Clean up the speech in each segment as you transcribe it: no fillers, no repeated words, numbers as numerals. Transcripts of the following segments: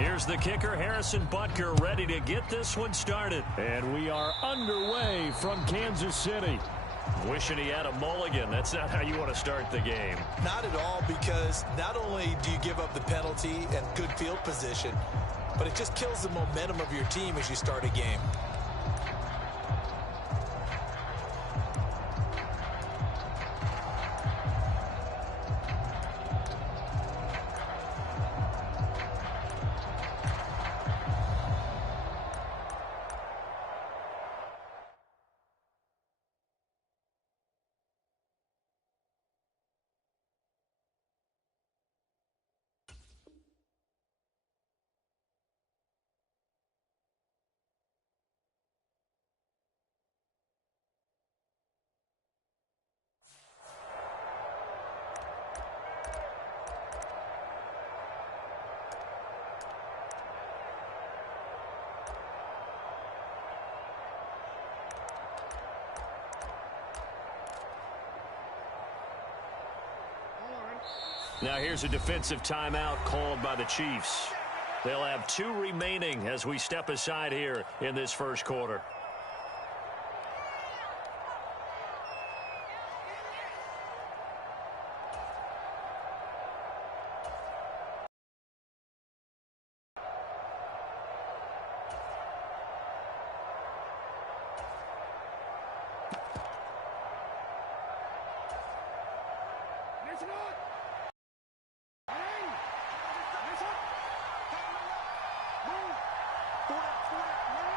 Here's the kicker, Harrison Butker, ready to get this one started. And we are underway from Kansas City. Wishing he had a mulligan. That's not how you want to start the game. Not at all, because not only do you give up the penalty and good field position, but it just kills the momentum of your team as you start a game. Now here's a defensive timeout called by the Chiefs. They'll have 2 remaining as we step aside here in this first quarter.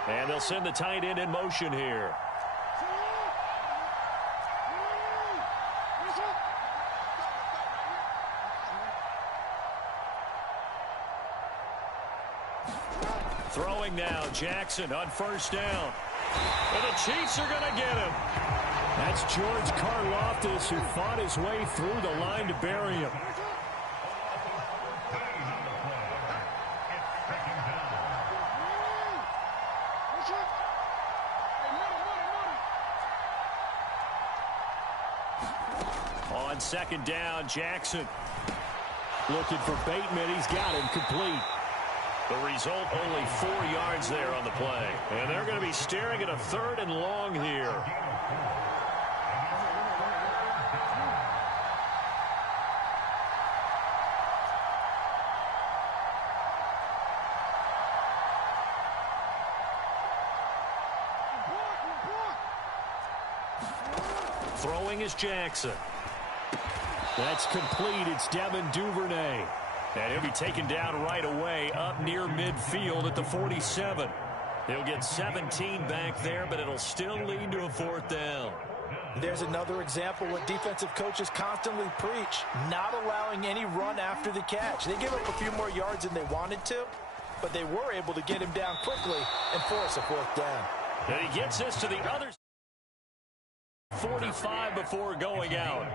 And they'll send the tight end in motion here. Throwing now, Jackson on first down. And the Chiefs are going to get him. That's George Karlaftis, who fought his way through the line to bury him. On second down, Jackson. Looking for Bateman. He's got him complete. The result, only 4 yards there on the play. And they're going to be staring at a 3rd and long here. Throwing is Jackson. That's complete. It's Devin Duvernay. And he'll be taken down right away up near midfield at the 47. He'll get 17 back there, but it'll still lead to a 4th down. There's another example what defensive coaches constantly preach, not allowing any run after the catch. They gave up a few more yards than they wanted to, but they were able to get him down quickly and force a 4th down. And he gets this to the other 45 before going out.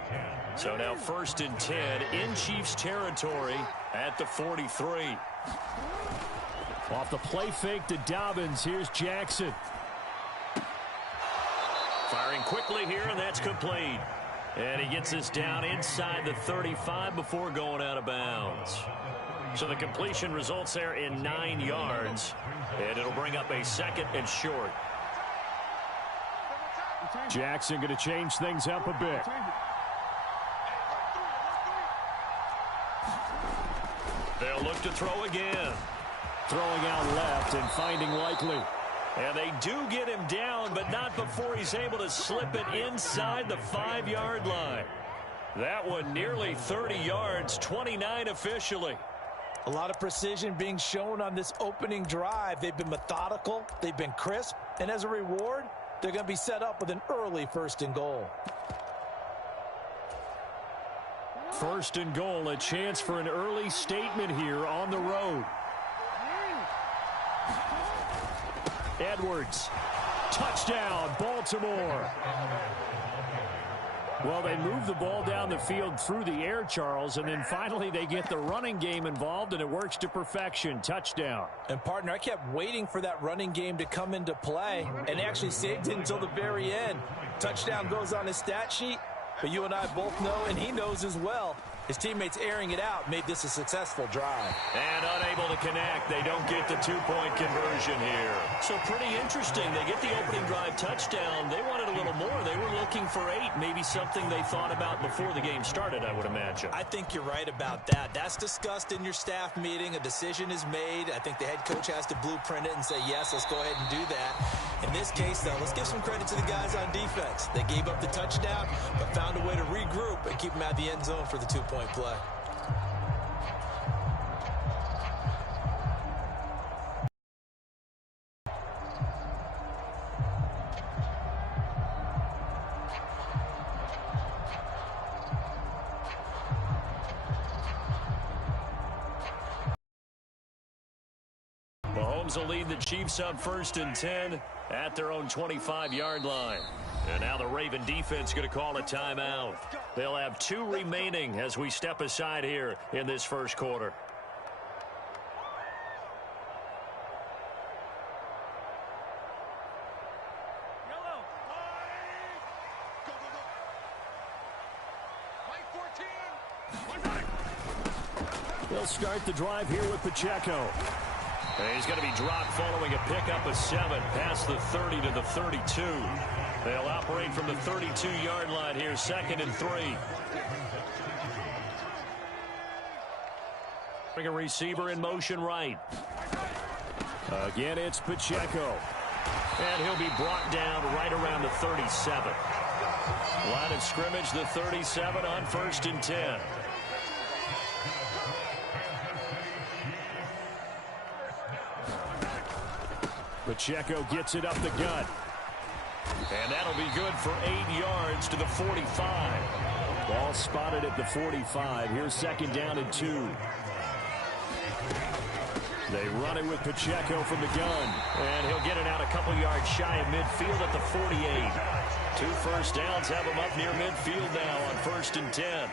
So now 1st and 10 in Chiefs territory at the 43. Off the play fake to Dobbins. Here's Jackson. Firing quickly here, and that's complete. And he gets this down inside the 35 before going out of bounds. So the completion results there in 9 yards. And it'll bring up a 2nd and short. Jackson going to change things up a bit. They'll look to throw again. Throwing out left and finding Likely. And they do get him down, but not before he's able to slip it inside the 5-yard line. That one nearly 30 yards, 29 officially. A lot of precision being shown on this opening drive. They've been methodical, they've been crisp, and as a reward, they're going to be set up with an early 1st and goal. 1st and goal, a chance for an early statement here on the road. Edwards, touchdown, Baltimore. Well, they move the ball down the field through the air, Charles, and then finally they get the running game involved, and it works to perfection. Touchdown. And, partner, I kept waiting for that running game to come into play, and actually saved it until the very end. Touchdown goes on his stat sheet, but you and I both know, and he knows as well, His teammates airing it out made this a successful drive. And unable to connect. They don't get the two-point conversion here. So pretty interesting. They get the opening drive touchdown. They wanted a little more. They were looking for 8. Maybe something they thought about before the game started, I would imagine. I think you're right about that. That's discussed in your staff meeting. A decision is made. I think the head coach has to blueprint it and say, yes, let's go ahead and do that. In this case, though, let's give some credit to the guys on defense. They gave up the touchdown, but found a way to regroup and keep them out of the end zone for the two-point play. Mahomes will lead the Chiefs up 1st and 10 at their own 25-yard line. And now the Raven defense going to call a timeout. They'll have 2 remaining as we step aside here in this first quarter. They'll start the drive here with Pacheco. And he's going to be dropped following a pickup of 7 past the 30 to the 32. They'll operate from the 32-yard line here, 2nd and 3. Bring a receiver in motion right. Again, it's Pacheco. And he'll be brought down right around the 37. Line of scrimmage, the 37 on 1st and 10. Pacheco gets it up the gut. And that'll be good for 8 yards to the 45. Ball spotted at the 45. Here's 2nd down and 2. They run it with Pacheco from the gun. And he'll get it out a couple yards shy of midfield at the 48. 2 first downs have him up near midfield now on 1st and 10.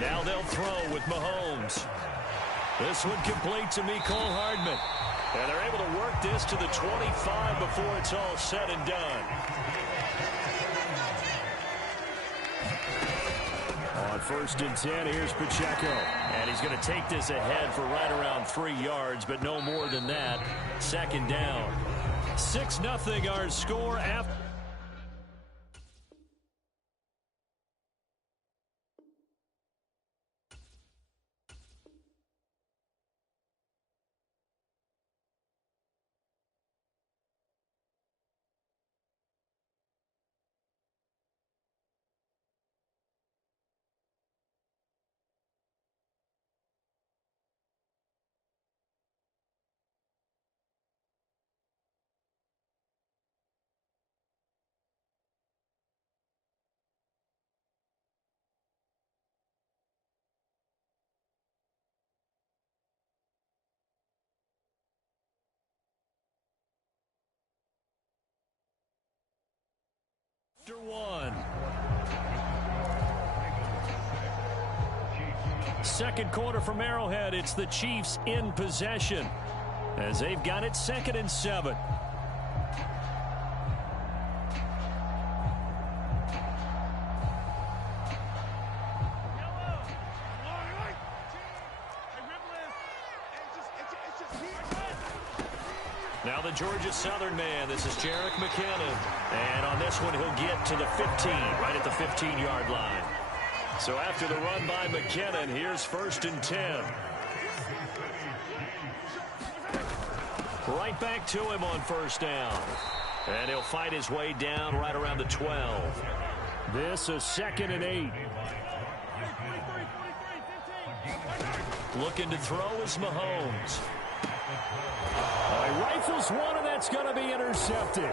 Now they'll throw with Mahomes. This one complete to Mecole Hardman. And they're able to work this to the 25 before it's all said and done. On 1st and 10, here's Pacheco. And he's going to take this ahead for right around 3 yards, but no more than that. 2nd down. 6-0 our score after. One. Second quarter from Arrowhead. It's the Chiefs in possession as they've got it 2nd and 7. Now the Georgia Southern man. This is Jerick McKinnon. And on this one, he'll get to the 15, right at the 15-yard line. So after the run by McKinnon, here's 1st and 10. Right back to him on 1st down. And he'll fight his way down right around the 12. This is 2nd and 8. Looking to throw is Mahomes. He rifles one, and that's going to be intercepted.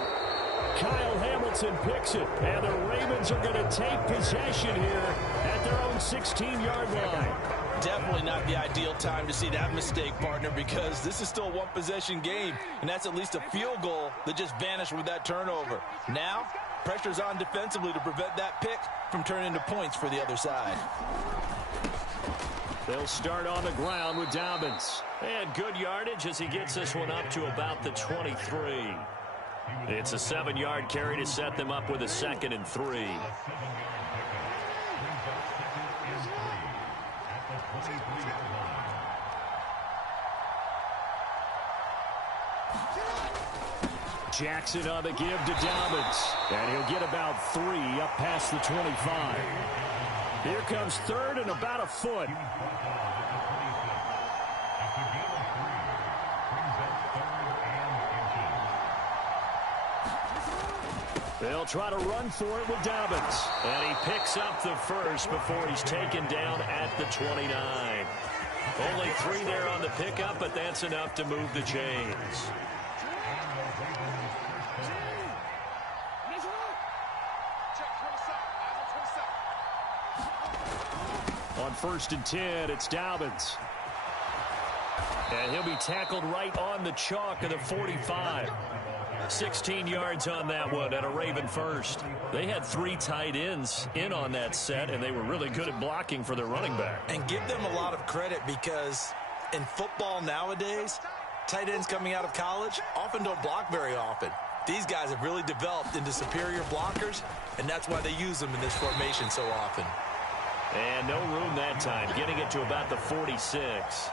Kyle Hamilton picks it, and the Ravens are going to take possession here at their own 16-yard line. Definitely not the ideal time to see that mistake, partner, because this is still a one-possession game, and that's at least a field goal that just vanished with that turnover. Now, pressure's on defensively to prevent that pick from turning into points for the other side. They'll start on the ground with Dobbins. And good yardage as he gets this one up to about the 23. It's a 7-yard carry to set them up with a 2nd and 3. Jackson on the give to Dobbins. And he'll get about 3 up past the 25. Here comes third and about a foot. They'll try to run for it with Dobbins. And he picks up the first before he's taken down at the 29. Only 3 there on the pickup, but that's enough to move the chains. On 1st and 10, it's Dobbins. And he'll be tackled right on the chalk of the 45. 16 yards on that one and a Raven first. They had 3 tight ends in on that set, and they were really good at blocking for their running back. And give them a lot of credit because in football nowadays, tight ends coming out of college often don't block very often. These guys have really developed into superior blockers, and that's why they use them in this formation so often. And no room that time, getting it to about the 46.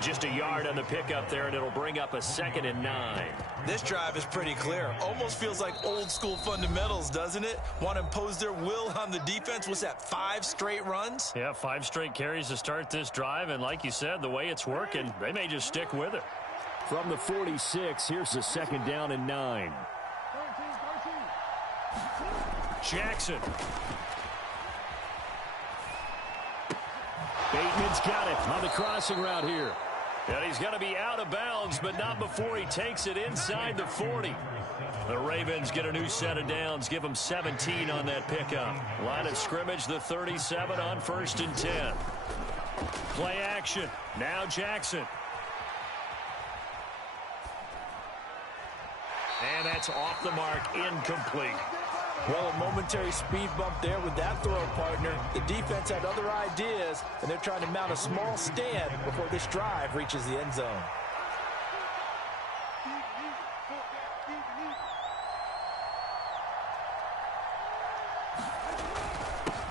Just a yard on the pickup there, and it'll bring up a 2nd and 9. This drive is pretty clear. Almost feels like old school fundamentals, doesn't it? Want to impose their will on the defense. What's that, 5 straight runs? Yeah, 5 straight carries to start this drive, and like you said, the way it's working, they may just stick with it. From the 46, here's the 2nd down and 9. Jackson. Bateman's got it on the crossing route here. And he's going to be out of bounds, but not before he takes it inside the 40. The Ravens get a new set of downs, give them 17 on that pickup. Line of scrimmage, the 37 on 1st and 10. Play action. Now Jackson. And that's off the mark, incomplete. Well, a momentary speed bump there with that throw, partner. The defense had other ideas, and they're trying to mount a small stand before this drive reaches the end zone.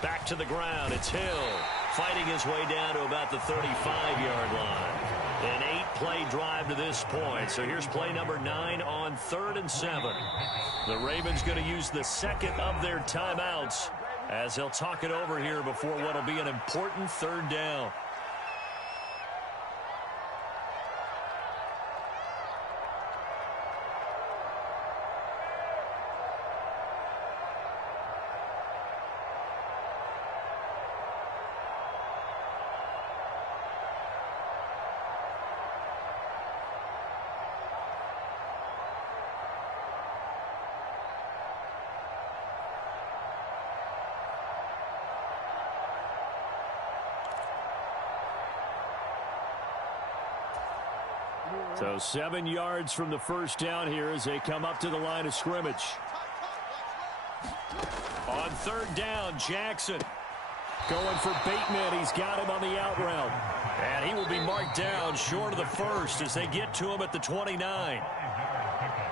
Back to the ground, it's Hill. Fighting his way down to about the 35-yard line. An 8-play drive to this point. So here's play number 9 on 3rd and 7. The Ravens going to use the 2nd of their timeouts as they'll talk it over here before what will be an important 3rd down. So 7 yards from the 1st down here as they come up to the line of scrimmage. On 3rd down, Jackson. Going for Bateman. He's got him on the out route. And he will be marked down short of the 1st as they get to him at the 29.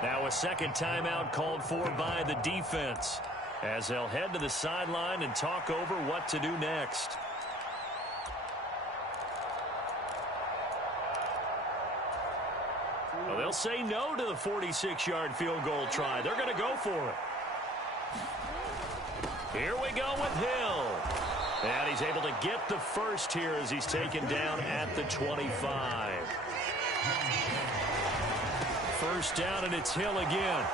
Now a 2nd timeout called for by the defense as they'll head to the sideline and talk over what to do next. Well, they'll say no to the 46-yard field goal try. They're going to go for it. Here we go with Hill. And he's able to get the first here as he's taken down at the 25. 1st down, and it's Hill again.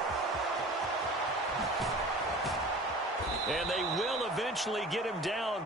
And they will eventually get him down.